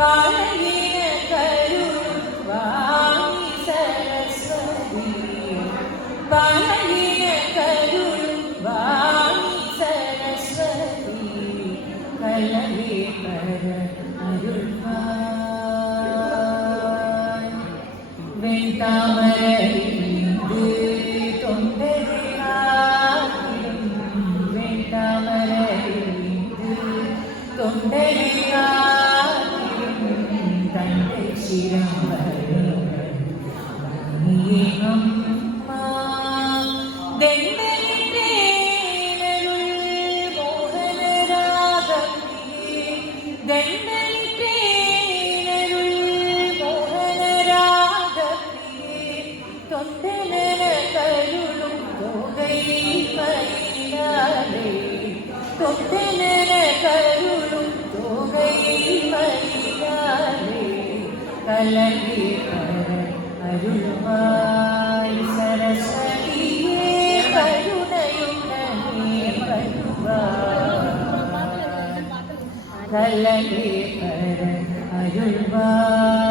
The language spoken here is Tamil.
ബാലലീല കരുൾവാണി സരസ്വതി ബാലലീല കരുൾവാണി സരസ്വതി കലവേ പര അരുൾവാൻ വെൺതാമരയിലിருந்து தொண்டரையாகிடும் வெண்தாமரயிலிருந்து தொண்டரையாகிடும் தந்தை சிரம்பரே அம்மா தெண்டனித்தேனருள் மோகனராகமே தெண்டனித்தேனருள் மோகனராகமே தொண்டனர கருளும் தொகை மயிலாலே தொண்டனர கருளும் தொகை மயிலாலே கலகி பர அருள்வாய் சரஸ்வதியே கருணையுடனே வருவாய் கலகி பர அருள்வாய்